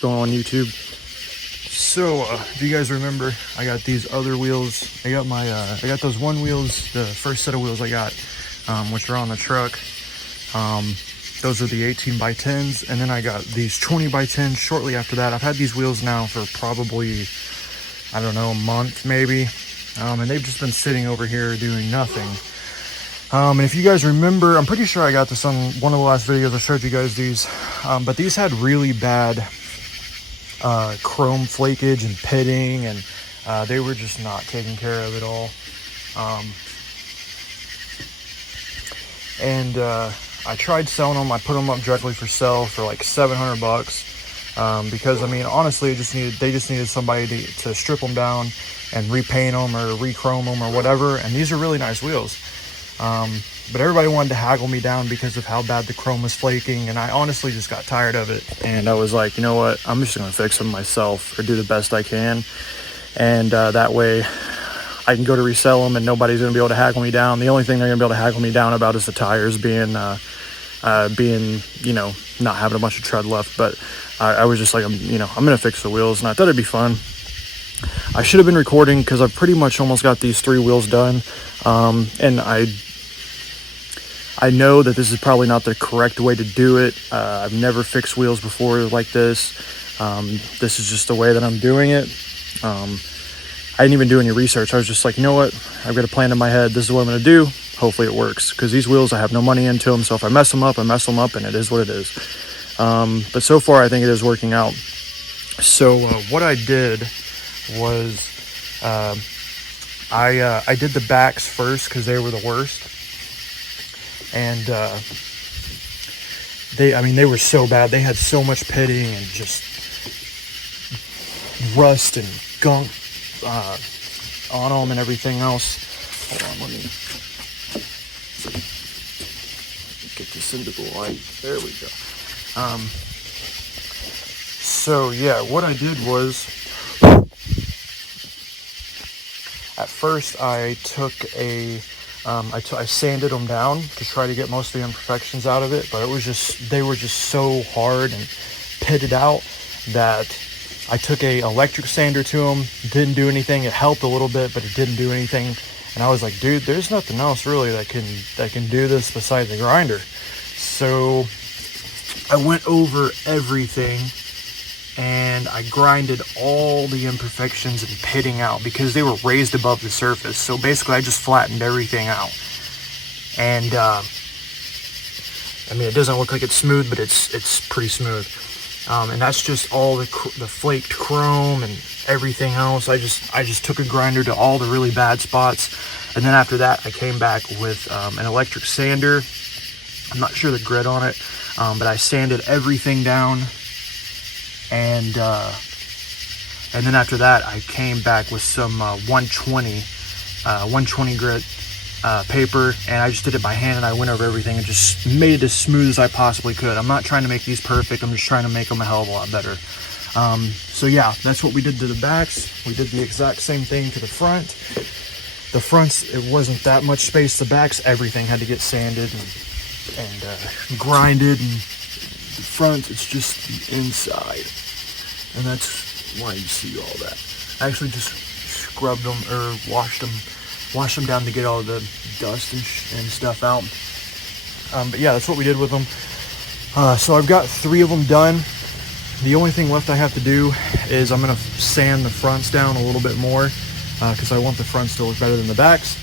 going on YouTube? So, do you guys remember I got these other wheels? I got my, I got those one wheels, the first set of wheels I got, which are on the truck. Those are the 18 by 10s, and then I got these 20 by 10s shortly after that. I've had these wheels now for probably, I don't know, a month maybe, and they've just been sitting over here doing nothing. And if you guys remember, I'm pretty sure I got this on one of the last videos I showed you guys these, but these had really bad chrome flakage and pitting, and they were just not taken care of at all. I tried selling them. I put them up directly for sale for like $700, because I mean, honestly, they just needed somebody to strip them down and repaint them or re-chrome them or whatever. And these are really nice wheels. But everybody wanted to haggle me down because of how bad the chrome was flaking, and I honestly just got tired of it. And I was like, you know what, I'm just gonna fix them myself or do the best I can, and that way I can go to resell them and nobody's gonna be able to haggle me down. The only thing they're gonna be able to haggle me down about is the tires being you know, not having a bunch of tread left. But I was just like, I'm gonna fix the wheels, and I thought it'd be fun. I should have been recording because I've pretty much almost got these 3 wheels done, and I know that this is probably not the correct way to do it. I've never fixed wheels before like this. This is just the way that I'm doing it. I didn't even do any research. I was just like, you know what? I've got a plan in my head. This is what I'm going to do. Hopefully it works, because these wheels, I have no money into them. So if I mess them up, I mess them up, and it is what it is. But so far, I think it is working out. So what I did was I did the backs first because they were the worst. And they were so bad. They had so much pitting and just rust and gunk on them and everything else. Hold on, let me get this into the light. There we go. So yeah, what I did was, at first I took I sanded them down to try to get most of the imperfections out of it, but they were just so hard and pitted out that I took a electric sander to them. Didn't do anything. It helped a little bit, but it didn't do anything. And I was like, dude, there's nothing else really that can do this besides the grinder. So I went over everything and I grinded all the imperfections and pitting out because they were raised above the surface. So basically I just flattened everything out. And I mean, it doesn't look like it's smooth, but it's pretty smooth. And that's just all the flaked chrome and everything else. I just took a grinder to all the really bad spots. And then after that, I came back with an electric sander. I'm not sure the grit on it, but I sanded everything down. And then after that, I came back with some 120 grit paper, and I just did it by hand, and I went over everything and just made it as smooth as I possibly could. I'm not trying to make these perfect. I'm just trying to make them a hell of a lot better. So yeah, that's what we did to the backs. We did the exact same thing to the front. The fronts, it wasn't that much space. The backs, everything had to get sanded and grinded, and the front, it's just the inside. And that's why you see all that. I actually just scrubbed them or washed them down to get all the dust and stuff out. But yeah, that's what we did with them. So I've got 3 of them done. The only thing left I have to do is I'm gonna sand the fronts down a little bit more, because I want the fronts to look better than the backs.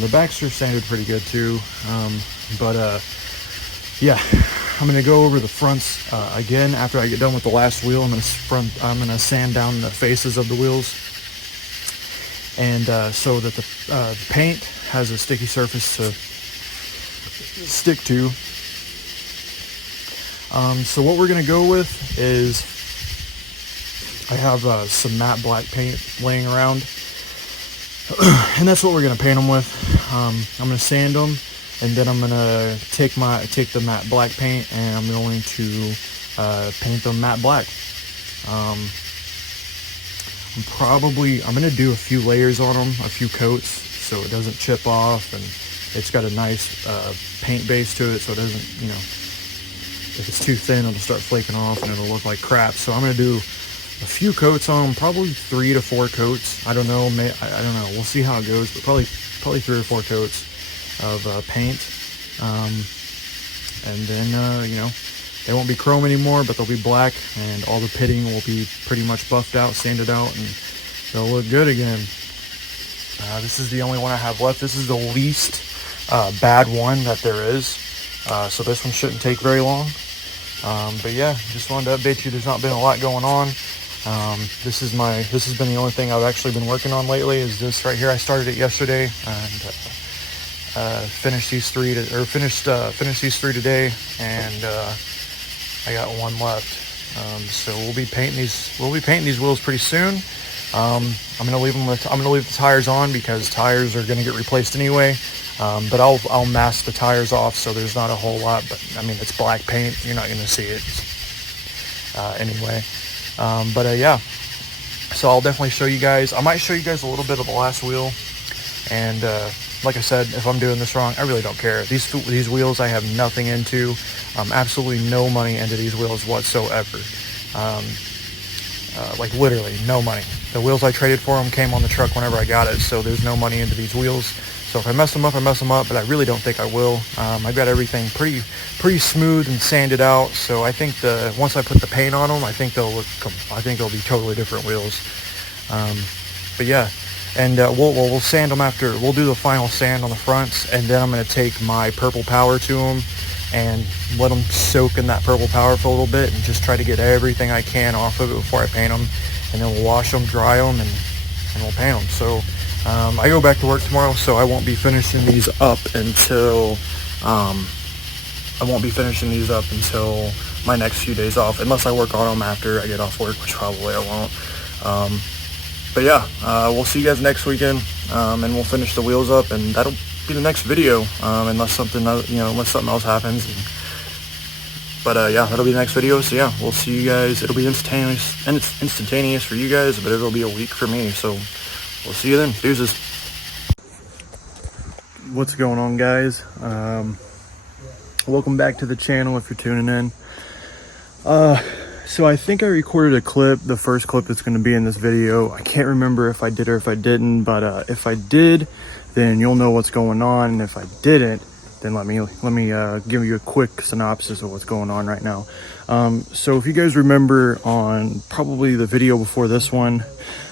The backs are sanded pretty good too. Yeah, I'm gonna go over the fronts again after I get done with the last wheel. I'm gonna sand down the faces of the wheels, and so that the paint has a sticky surface to stick to. So what we're gonna go with is, I have some matte black paint laying around, and that's what we're gonna paint them with. I'm gonna sand them, and then I'm gonna take the matte black paint, and I'm going to paint them matte black. I'm gonna do a few layers on them, a few coats, so it doesn't chip off, and it's got a nice paint base to it, so it doesn't, If it's too thin, it'll start flaking off and it'll look like crap. So I'm gonna do a few coats on them, probably 3 to 4 coats. I don't know, I don't know. We'll see how it goes, but probably 3 or 4 coats of paint. And then you know, they won't be chrome anymore, but they'll be black, and all the pitting will be pretty much buffed out, sanded out, and they'll look good again. This is the only one I have left. This is the least bad one that there is. So this one shouldn't take very long. But yeah, just wanted to update you. There's not been a lot going on. This has been the only thing I've actually been working on lately, is this right here. I started it yesterday and finished these three today, and I got one left. So we'll be painting these wheels pretty soon. I'm gonna leave the tires on because tires are gonna get replaced anyway. But I'll mask the tires off, so there's not a whole lot. But I mean, it's black paint; you're not gonna see it anyway. Yeah. So I'll definitely show you guys. I might show you guys a little bit of the last wheel, and like I said, if I'm doing this wrong, I really don't care. These wheels I have nothing into, absolutely no money into these wheels whatsoever. Like literally no money. The wheels I traded for them came on the truck whenever I got it, so there's no money into these wheels. So if I mess them up, I mess them up, but I really don't think I will. I've got everything pretty smooth and sanded out, so I think once I put the paint on them, I think they'll be totally different wheels. But yeah. And we'll sand them after. We'll do the final sand on the fronts, and then I'm going to take my purple power to them and let them soak in that purple power for a little bit, and just try to get everything I can off of it before I paint them. And then we'll wash them, dry them, and we'll paint them. So I go back to work tomorrow, so I won't be finishing these up until my next few days off, unless I work on them after I get off work, which probably I won't. But yeah, we'll see you guys next weekend, and we'll finish the wheels up, and that'll be the next video, unless something else happens. But yeah, that'll be the next video. So yeah, we'll see you guys. It'll be instantaneous for you guys, but it'll be a week for me. So we'll see you then. Deuces. What's going on, guys? Welcome back to the channel if you're tuning in. So I think I recorded a clip, the first clip that's going to be in this video. I can't remember if I did or if I didn't, but if I did, then you'll know what's going on. And if I didn't, then let me give you a quick synopsis of what's going on right now. So if you guys remember on probably the video before this one,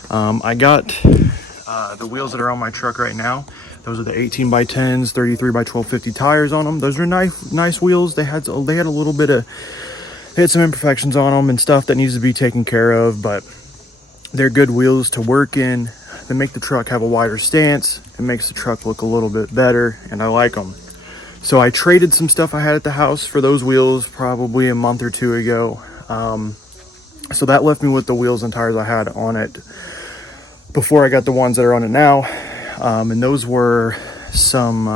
I got the wheels that are on my truck right now. Those are the 18x10s, 33x1250 tires on them. Those are nice wheels. They had a little bit of... They had some imperfections on them and stuff that needs to be taken care of, but they're good wheels to work in. They make the truck have a wider stance. It makes the truck look a little bit better, and I like them. So I traded some stuff I had at the house for those wheels probably a month or two ago. So that left me with the wheels and tires I had on it before I got the ones that are on it now. And those were some,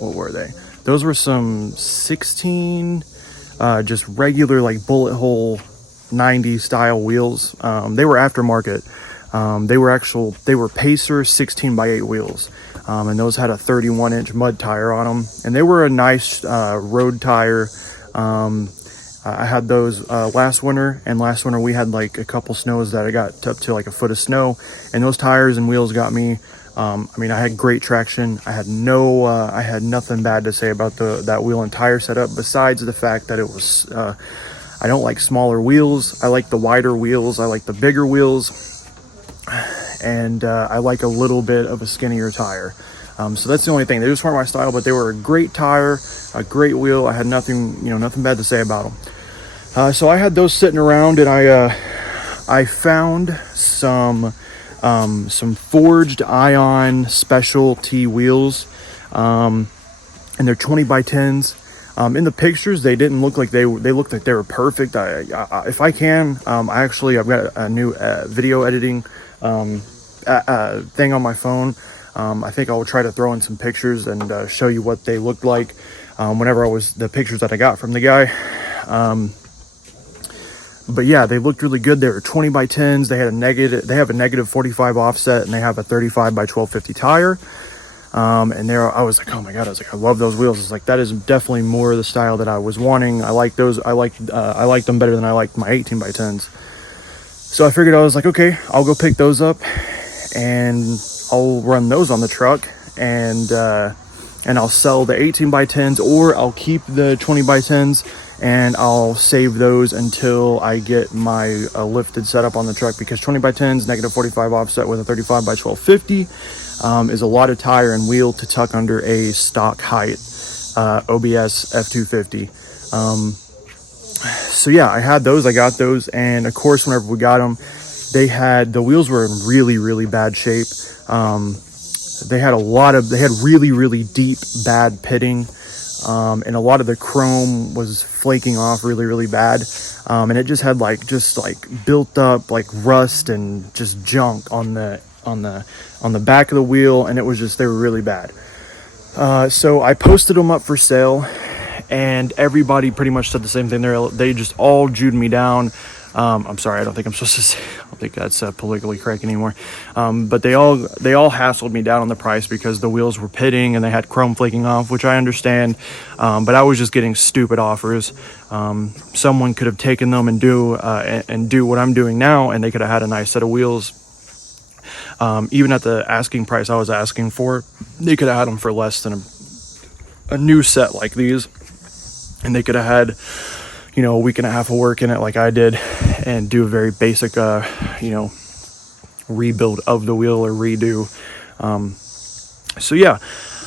what were they? Those were some 16, just regular like bullet hole 90 style wheels. They were aftermarket. They were Pacer 16x8 wheels. And those had a 31-inch mud tire on them. And they were a nice road tire. I had those last winter, and last winter we had like a couple snows that I got up to like a foot of snow. And those tires and wheels got me. I mean, I had great traction. I had nothing bad to say about that wheel and tire setup, besides the fact that it was, I don't like smaller wheels. I like the wider wheels. I like the bigger wheels. And I like a little bit of a skinnier tire. So that's the only thing. They just weren't my style, but they were a great tire, a great wheel. I had nothing bad to say about them. So I had those sitting around, and I found some forged ion specialty wheels, and they're 20x10s. In the pictures, they didn't look like they looked like they were perfect. If I can, I've got a new video editing thing on my phone. I think I'll try to throw in some pictures and show you what they looked like whenever the pictures that I got from the guy. But yeah, they looked really good. They were 20x10s. They have a negative 45 offset, and they have a 35x1250 tire. And there I was like, oh my god, I was like, I love those wheels. It's like, that is definitely more the style that I was wanting. I like those. I liked them better than I liked my 18x10s. So I figured, I was like, okay, I'll go pick those up and I'll run those on the truck, and I'll sell the 18x10s, or I'll keep the 20x10s and I'll save those until I get my lifted setup on the truck, because 20x10s, negative 45 offset with a 35 by 1250 is a lot of tire and wheel to tuck under a stock height OBS F250. So yeah, I had those, I got those, and of course, whenever we got them, the wheels were in really, really bad shape. They had really, really deep, bad pitting. And a lot of the chrome was flaking off really, really bad. And it just had just built up like rust and just junk on the back of the wheel. And it was just, they were really bad. So I posted them up for sale, and everybody pretty much said the same thing. They just all Jewed me down. I'm sorry, I don't think I'm supposed to say, I don't think that's politically correct anymore. But they all hassled me down on the price because the wheels were pitting and they had chrome flaking off, which I understand. But I was just getting stupid offers. Someone could have taken them and do what I'm doing now, and they could have had a nice set of wheels. Even at the asking price I was asking for, they could have had them for less than a new set like these. And they could have had, a week and a half of work in it like I did, and do a very basic, rebuild of the wheel or redo. So yeah,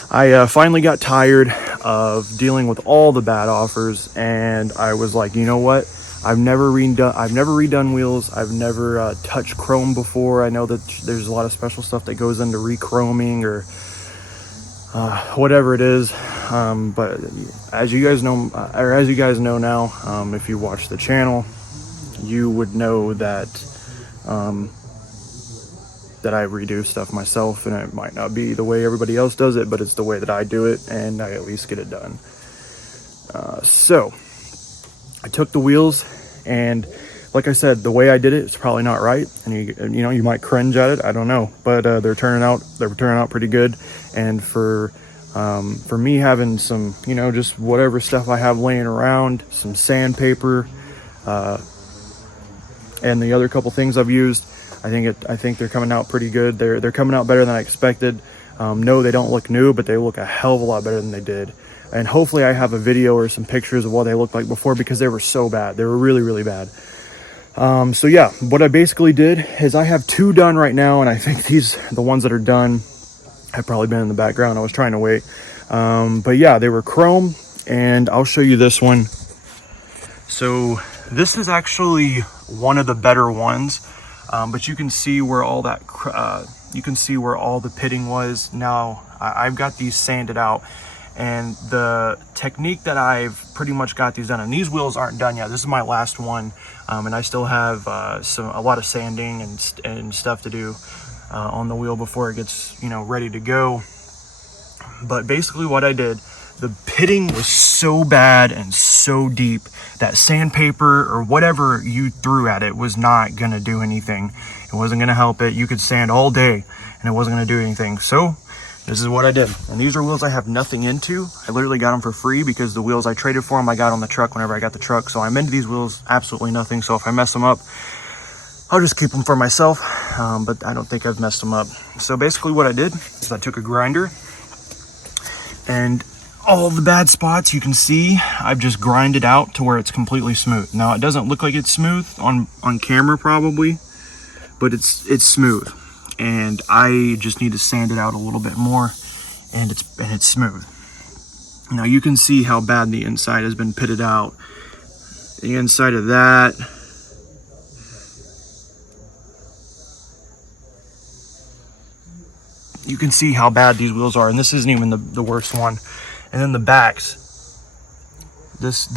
I finally got tired of dealing with all the bad offers, and I was like, you know what? I've never redone wheels. I've never touched chrome before. I know that there's a lot of special stuff that goes into re-chroming or whatever it is. But as you guys know now, if you watch the channel, you would know that that I redo stuff myself, and it might not be the way everybody else does it, but it's the way that I do it, and I at least get it done. So I took the wheels, and like I said, the way I did it is probably not right, and you might cringe at it, I don't know, but they're turning out pretty good. And for me having some, just whatever stuff I have laying around, some sandpaper, and the other couple things I've used, I think they're coming out pretty good. They're coming out better than I expected. No, they don't look new, but they look a hell of a lot better than they did. And hopefully I have a video or some pictures of what they looked like before, because they were so bad. They were really, really bad. So yeah, what I basically did is I have 2 done right now, and I think the ones that are done have probably been in the background. I was trying to wait. But yeah, they were chrome, and I'll show you this one. So this is actually one of the better ones, but you can see where all that, you can see where all the pitting was. Now I've got these sanded out, and the technique that I've pretty much got these done, and these wheels aren't done yet. This is my last one, and I still have a lot of sanding and stuff to do on the wheel before it gets ready to go. But basically what I did, the pitting was so bad and so deep that sandpaper or whatever you threw at it was not gonna do anything. It wasn't gonna help it. You could sand all day and it wasn't gonna do anything. So this is what I did. And these are wheels I have nothing into. I literally got them for free because the wheels I traded for them, I got on the truck whenever I got the truck. So I'm into these wheels absolutely nothing. So if I mess them up, I'll just keep them for myself. But I don't think I've messed them up. So basically what I did is I took a grinder, and all the bad spots you can see, I've just grinded out to where it's completely smooth. Now it doesn't look like it's smooth on camera probably, but it's smooth. And I just need to sand it out a little bit more, and it's smooth. Now you can see how bad the inside has been pitted out. The inside of that, you can see how bad these wheels are, and this isn't even the worst one. And then the backs, this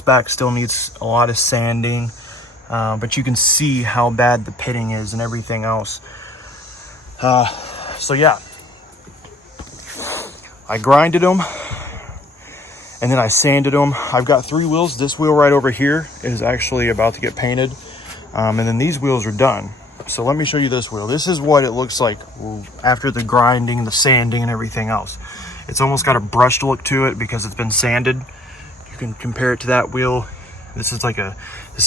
back still needs a lot of sanding, but you can see how bad the pitting is and everything else. So yeah, I grinded them, and then I sanded them. I've got 3 wheels. This wheel right over here is actually about to get painted, and then these wheels are done. So let me show you this wheel. This is what it looks like after the grinding, the sanding, and everything else. It's almost got a brushed look to it because it's been sanded. You can compare it to that wheel. This has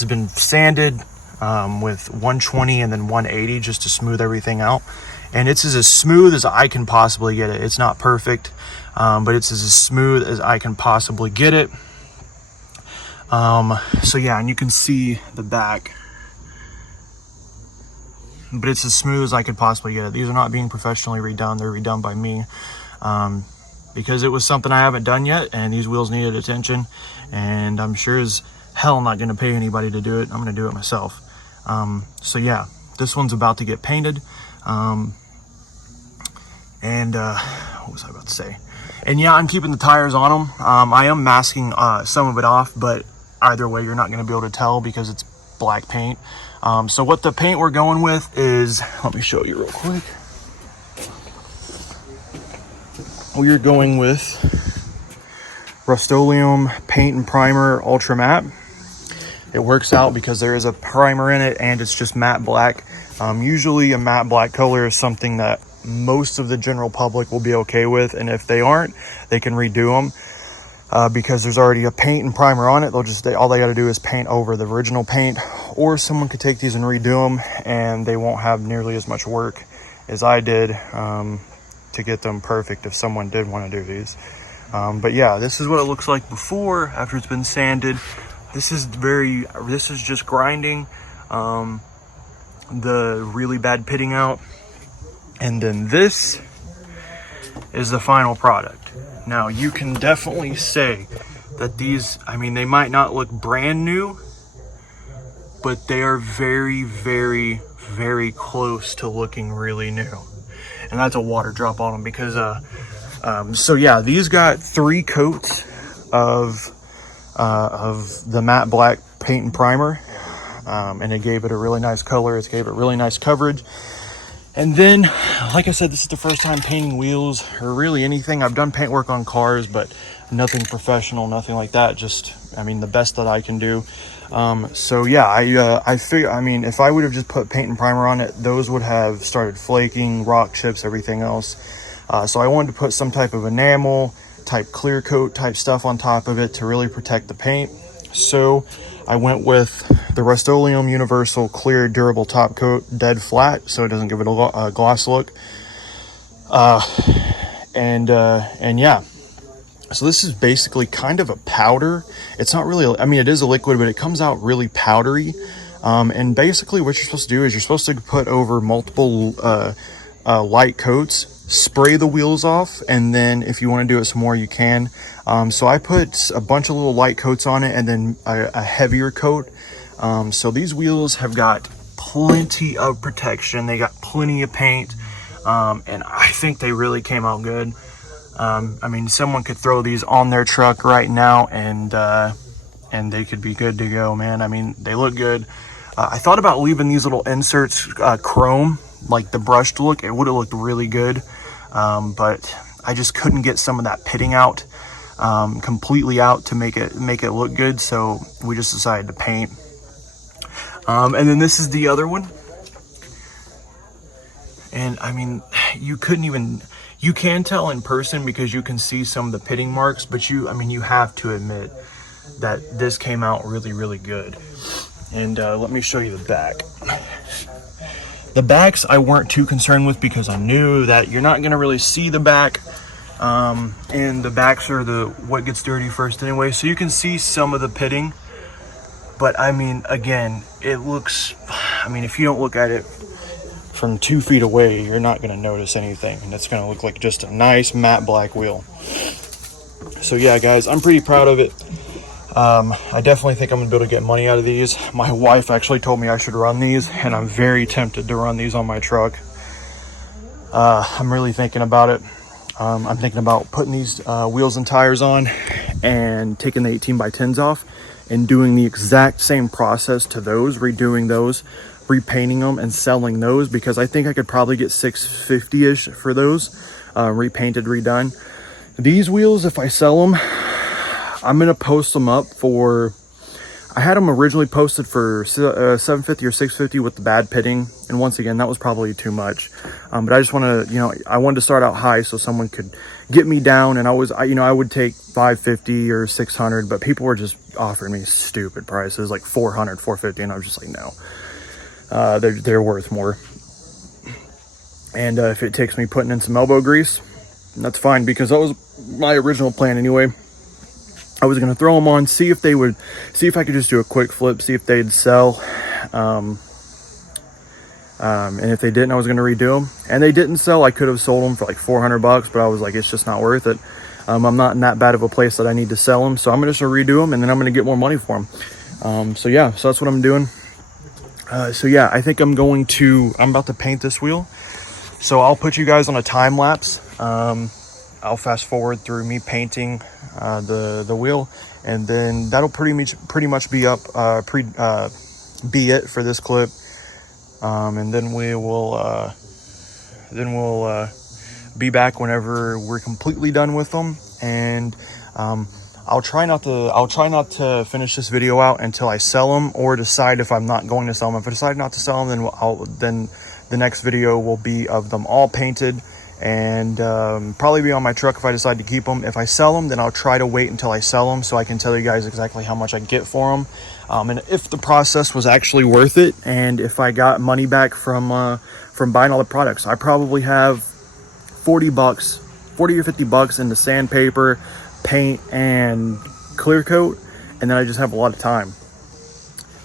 been sanded with 120 and then 180 just to smooth everything out. And it's as smooth as I can possibly get it. It's not perfect, but it's as smooth as I can possibly get it. So yeah, and you can see the back, but it's as smooth as I could possibly get it. These are not being professionally redone. They're redone by me, because it was something I haven't done yet, and these wheels needed attention, and I'm sure as hell not going to pay anybody to do it. I'm going to do it myself. So yeah, this one's about to get painted. What was I about to say? And yeah, I'm keeping the tires on them. I am masking some of it off, but either way, you're not going to be able to tell because it's black paint. So what the paint we're going with is, let me show you real quick. We are going with Rust-Oleum Paint and Primer Ultra Matte. It works out because there is a primer in it and it's just matte black. Usually a matte black color is something that most of the general public will be okay with, and if they aren't, they can redo them because there's already a paint and primer on it. All they got to do is paint over the original paint, or someone could take these and redo them, and they won't have nearly as much work as I did to get them perfect if someone did want to do these. But yeah, this is what it looks like before, after it's been sanded. This is just grinding the really bad pitting out, and then this is the final product. Now you can definitely say that these, I mean, they might not look brand new, but they are very, very, very close to looking really new. And that's a water drop on them because so yeah, these got 3 coats of the matte black paint and primer, and it gave it a really nice color. It gave it really nice coverage. And then, like I said, this is the first time painting wheels or really anything. I've done paint work on cars, but nothing professional, nothing like that. Just, I mean, the best that I can do. So yeah, I figure, I mean, if I would have just put paint and primer on it, those would have started flaking, rock chips, everything else. So I wanted to put some type of enamel type clear coat type stuff on top of it to really protect the paint. So I went with the Rust-Oleum Universal Clear Durable Top Coat Dead Flat, so it doesn't give it a gloss look. And yeah, so this is basically kind of a powder. It's not really, I mean, it is a liquid, but it comes out really powdery. And basically what you're supposed to do is you're supposed to put over multiple light coats, spray the wheels off, and then if you want to do it some more, you can. So I put a bunch of little light coats on it and then a heavier coat. So these wheels have got plenty of protection. They got plenty of paint, and I think they really came out good. I mean, someone could throw these on their truck right now and they could be good to go, man. I mean, they look good. I thought about leaving these little inserts chrome, like the brushed look. It would have looked really good, but I just couldn't get some of that pitting out completely out to make it look good, so we just decided to paint. And then this is the other one, and I mean, you can tell in person because you can see some of the pitting marks, but you have to admit that this came out really, really good. And let me show you the back. The backs I weren't too concerned with because I knew that you're not going to really see the back. And the backs are what gets dirty first anyway. So you can see some of the pitting. But I mean, again, it looks, I mean, if you don't look at it from 2 feet away, you're not going to notice anything. And it's going to look like just a nice matte black wheel. So yeah, guys, I'm pretty proud of it. I definitely think I'm gonna be able to get money out of these. My wife actually told me I should run these, and I'm very tempted to run these on my truck. I'm really thinking about it. I'm thinking about putting these wheels and tires on and taking the 18x10s off and doing the exact same process to those, redoing those, repainting them and selling those, because I think I could probably get $650-ish for those, repainted, redone. These wheels, if I sell them, I'm gonna post them up for, I had them originally posted for 750 or 650 with the bad pitting, and once again, that was probably too much. But I just want to, you know, I wanted to start out high so someone could get me down, and I would take 550 or 600, but people were just offering me stupid prices like 400, 450, and I was just like, no, they're worth more. And if it takes me putting in some elbow grease, that's fine, because that was my original plan anyway. I was going to throw them on, see if I could just do a quick flip, see if they'd sell. And if they didn't, I was going to redo them. And they didn't sell. I could have sold them for like 400 bucks, but I was like, it's just not worth it. I'm not in that bad of a place that I need to sell them. So I'm just going to redo them, and then I'm going to get more money for them. So that's what I'm doing. I think I'm about to paint this wheel. So I'll put you guys on a time lapse. I'll fast forward through me painting the wheel, and then that'll pretty much be up be it for this clip. And then we'll be back whenever we're completely done with them. And I'll try not to finish this video out until I sell them, or decide if I'm not going to sell them. If I decide not to sell them, then the next video will be of them all painted, and probably be on my truck if I decide to keep them. If I sell them, then I'll try to wait until I sell them so I can tell you guys exactly how much I get for them, and if the process was actually worth it, and if I got money back from buying all the products. I probably have 40 or 50 bucks in the sandpaper, paint, and clear coat, and then I just have a lot of time.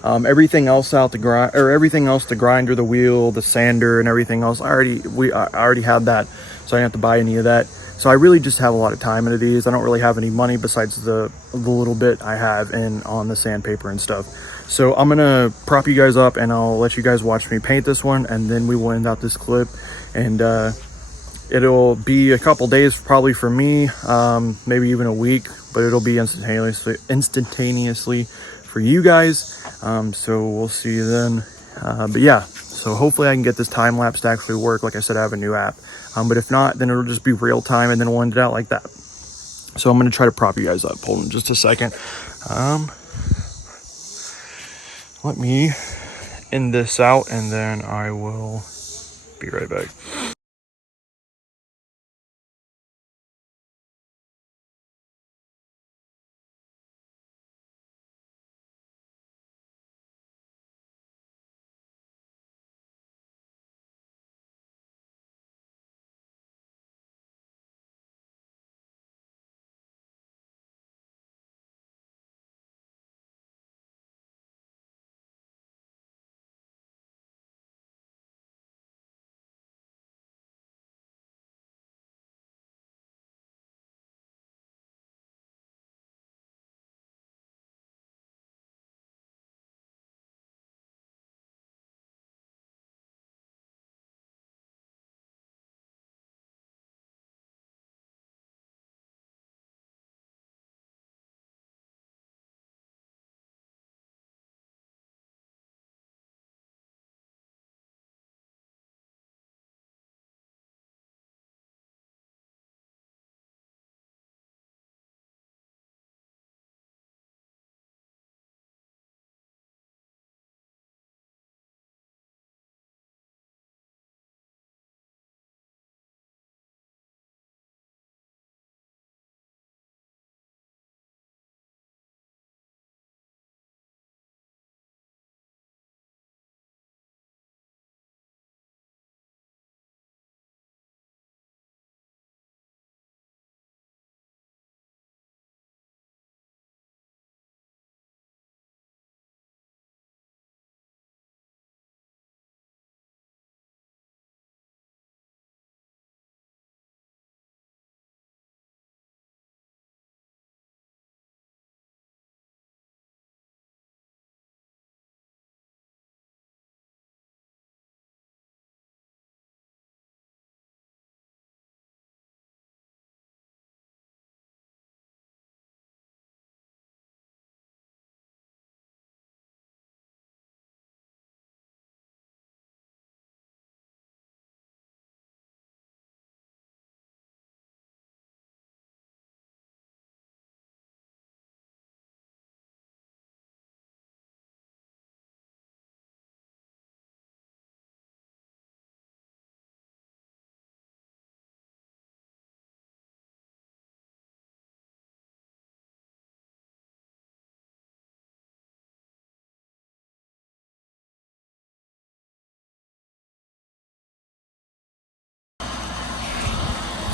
Everything else the grinder, the wheel, the sander, and everything else, I already had that, so I didn't have to buy any of that. So I really just have a lot of time into these. I don't really have any money besides the little bit I have on the sandpaper and stuff. So I'm gonna prop you guys up, and I'll let you guys watch me paint this one, and then we will end out this clip. And it'll be a couple days probably for me, maybe even a week, but it'll be instantaneously for you guys. So we'll see you then. So hopefully I can get this time lapse to actually work. Like I said, I have a new app, but if not, then it'll just be real time, and then we'll end it out like that. So I'm going to try to prop you guys up. Hold on just a second. Let me end this out, and then I will be right back.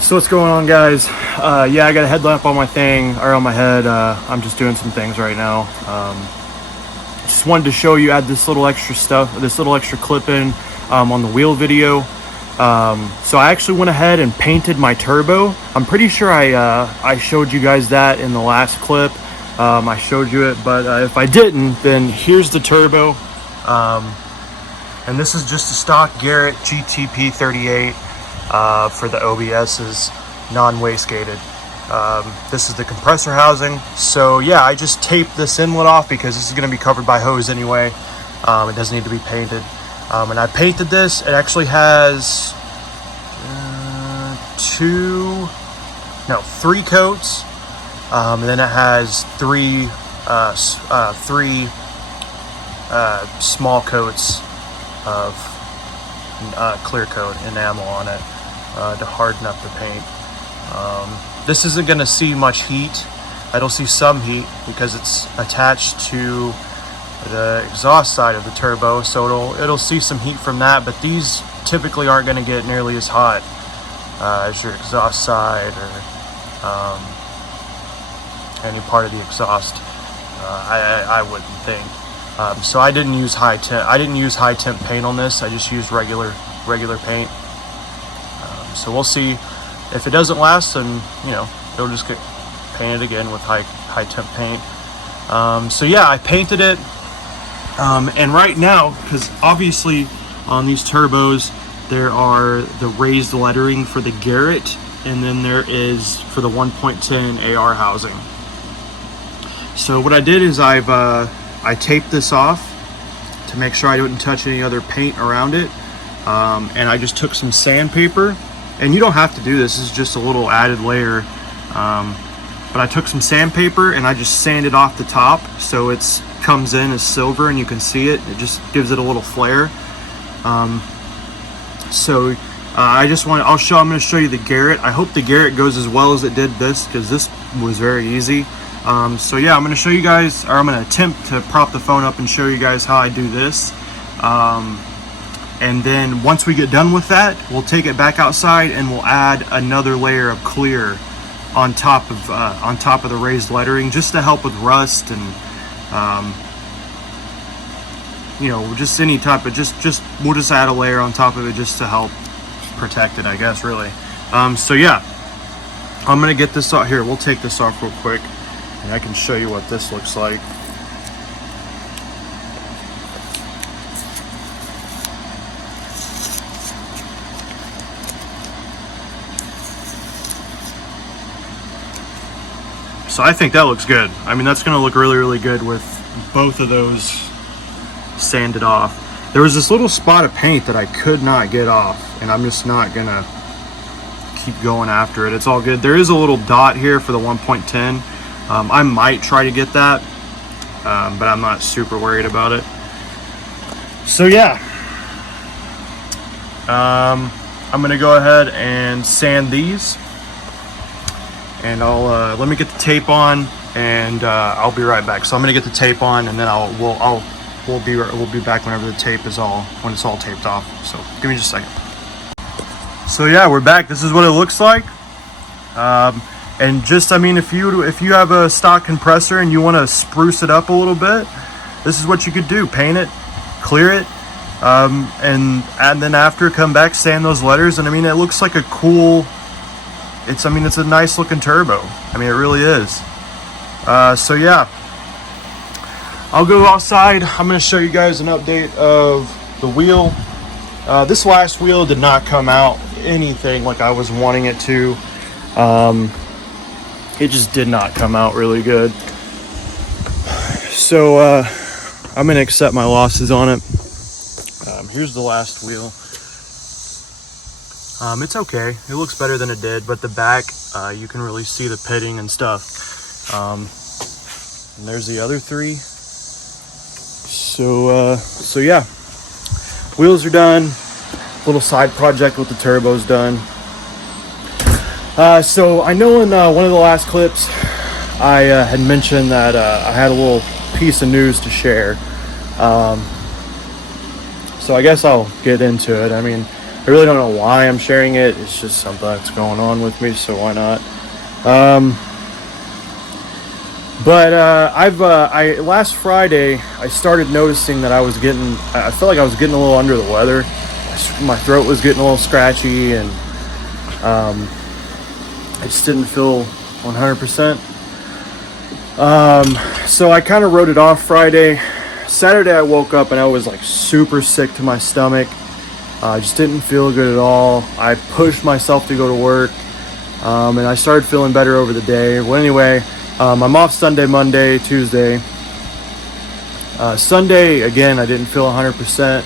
So what's going on, guys? Yeah, I got a headlamp on my thing, or on my head. I'm just doing some things right now. Just wanted to show you, add this little extra stuff, this little extra clip in on the wheel video. So I actually went ahead and painted my turbo. I'm pretty sure I showed you guys that in the last clip. I showed you it, but if I didn't, then here's the turbo. And this is just a stock Garrett GTP 38 for the OBS's non-wastegated. This is the compressor housing. So yeah, I just taped this inlet off because this is going to be covered by hose anyway. It doesn't need to be painted. And I painted this. It actually has 3 coats. And then it has three small coats of clear coat enamel on it to harden up the paint. This isn't going to see much heat. It'll see some heat because it's attached to the exhaust side of the turbo, so it'll see some heat from that, but these typically aren't going to get nearly as hot as your exhaust side or any part of the exhaust. I wouldn't think. So I didn't use high temp paint on this. I just used regular paint. So we'll see if it doesn't last, then it'll just get painted again with high temp paint. So yeah, I painted it. And right now, because obviously on these turbos there are the raised lettering for the Garrett, and then there is for the 1.10 AR housing. So what I did is I taped this off to make sure I didn't touch any other paint around it, and I just took some sandpaper, and you don't have to do this. This is just a little added layer, but I took some sandpaper and I just sanded off the top so it comes in as silver and you can see it. It just gives it a little flare. I'm going to show you the Garrett. I hope the Garrett goes as well as it did this, because this was very easy. So yeah, I'm going to show you guys, or I'm going to attempt to prop the phone up and show you guys how I do this. And then once we get done with that, we'll take it back outside and we'll add another layer of clear on top of the raised lettering, just to help with rust and just any type of we'll just add a layer on top of it just to help protect it, I guess, really. So yeah, I'm gonna get this out here. We'll take this off real quick and I can show you what this looks like. So I think that looks good. I mean, that's gonna look really, really good with both of those sanded off. There was this little spot of paint that I could not get off, and I'm just not gonna keep going after it. It's all good. There is a little dot here for the 1.10. I might try to get that, but I'm not super worried about it. So yeah, I'm gonna go ahead and sand these, and I'll let me get the tape on, and I'll be right back. So I'm gonna get the tape on, and then we'll be back whenever the tape is when it's all taped off. So give me just a second. So yeah, we're back. This is what it looks like. And just, I mean, if you have a stock compressor and you want to spruce it up a little bit, this is what you could do. Paint it, clear it, and then after, come back, sand those letters, and I mean, it looks like a cool. It's a nice looking turbo. I mean, it really is. So yeah, I'll go outside. I'm going to show you guys an update of the wheel. This last wheel did not come out anything like I was wanting it to. It just did not come out really good. So I'm going to accept my losses on it. Here's the last wheel. It's okay. It looks better than it did, but the back, you can really see the pitting and stuff. And there's the other 3. So yeah, wheels are done. Little side project with the turbos done. So I know in one of the last clips I had mentioned that I had a little piece of news to share. So I guess I'll get into it. I mean, I really don't know why I'm sharing it. It's just something that's going on with me, so why not? But last Friday I started noticing that I felt like I was getting a little under the weather. My throat was getting a little scratchy, and I just didn't feel 100%. So I kind of wrote it off Friday. Saturday I woke up and I was like super sick to my stomach. I just didn't feel good at all. I pushed myself to go to work, and I started feeling better over the day. Well, anyway, I'm off Sunday, Monday, Tuesday. Sunday, again, I didn't feel 100%.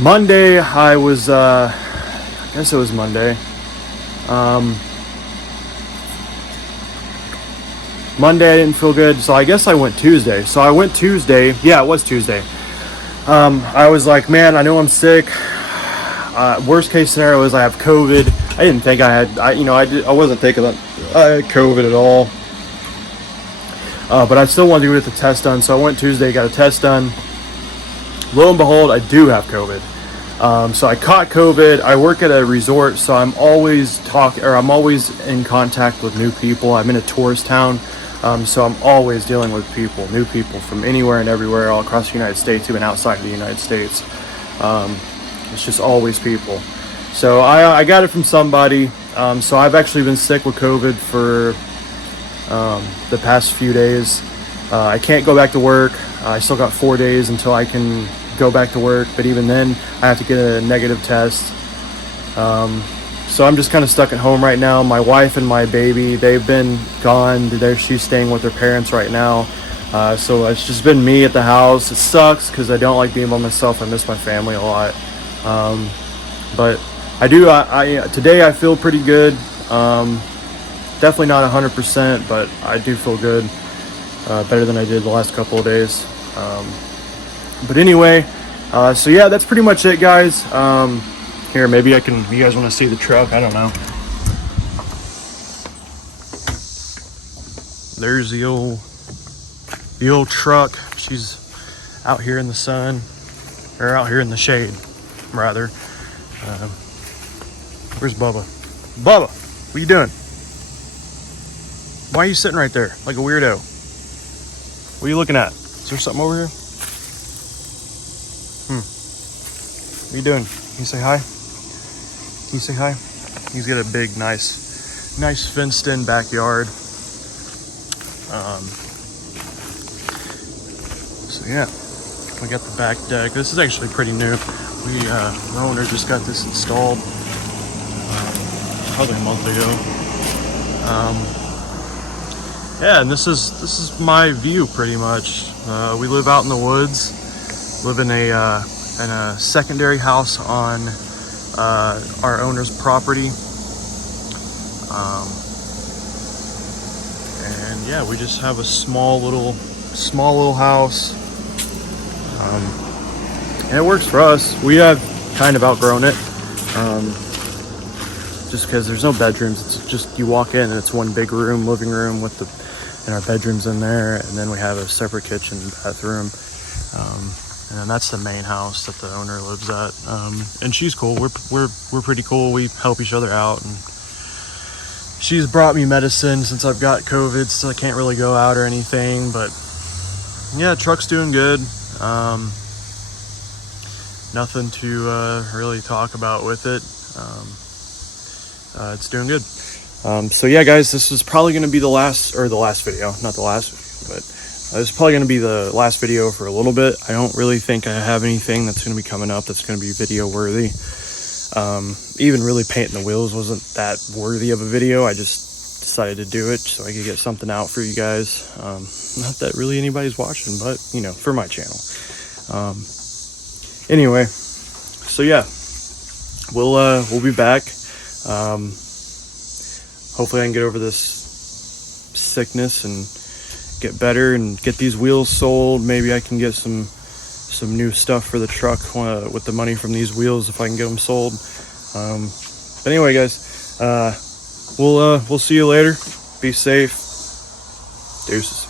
Monday, I guess it was Monday. Monday, I didn't feel good, so I guess I went Tuesday. So I went Tuesday. Yeah, it was Tuesday. I was like, man, I know I'm sick. Worst case scenario is I have COVID. I didn't think I wasn't thinking that I had COVID at all. But I still wanted to get the test done, so I went Tuesday, got a test done. Lo and behold, I do have COVID. So I caught COVID. I work at a resort, so I'm always in contact with new people. I'm in a tourist town, so I'm always dealing with new people from anywhere and everywhere, all across the United States, even outside of the United States. It's just always people. So I got it from somebody. So I've actually been sick with COVID for the past few days. I can't go back to work. I still got 4 days until I can go back to work, but even then I have to get a negative test. So I'm just kind of stuck at home right now. My wife and my baby, they've been gone. She's staying with her parents right now. So it's just been me at the house. It sucks because I don't like being by myself. I miss my family a lot. But today I feel pretty good. Definitely not 100%, but I do feel good. Better than I did the last couple of days. But anyway, so yeah, that's pretty much it, guys. Here, maybe you guys want to see the truck? I don't know. There's the old truck. She's out here in the sun, or out here in the shade, rather. Where's Bubba? Bubba, what are you doing? Why are you sitting right there like a weirdo? What are you looking at? Is there something over here? What are you doing? Can you say hi? Can you say hi? He's got a big, nice fenced-in backyard. So yeah, we got the back deck. This is actually pretty new. The owner just got this installed probably a month ago. Yeah, and this is my view pretty much. We live out in the woods. Live in a secondary house on our owner's property. And yeah, we just have a small little house. And it works for us. We have kind of outgrown it. Just because there's no bedrooms. It's just, you walk in and it's one big room, living room and our bedrooms in there, and then we have a separate kitchen and bathroom. And then that's the main house that the owner lives at. And she's cool. We're pretty cool. We help each other out, and she's brought me medicine since I've got COVID, so I can't really go out or anything. But yeah, truck's doing good. Nothing to really talk about with it. It's doing good. So yeah, guys, this is probably going to be the last video, not the last video, but this is probably going to be the last video for a little bit. I don't really think I have anything that's going to be coming up that's going to be video worthy. Even really painting the wheels wasn't that worthy of a video. I just decided to do it so I could get something out for you guys. Not that really anybody's watching, but for my channel. Anyway, so yeah, we'll be back. Hopefully I can get over this sickness and get better and get these wheels sold. Maybe I can get some new stuff for the truck with the money from these wheels if I can get them sold. But anyway, guys, we'll see you later. Be safe. Deuces.